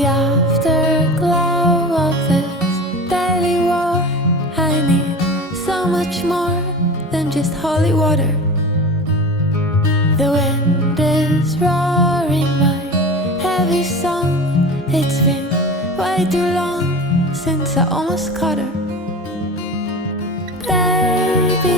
the afterglow of this daily war. I need so much more than just holy water. The wind is roaring my heavy song. It's been way too long since I almost caught her. Baby,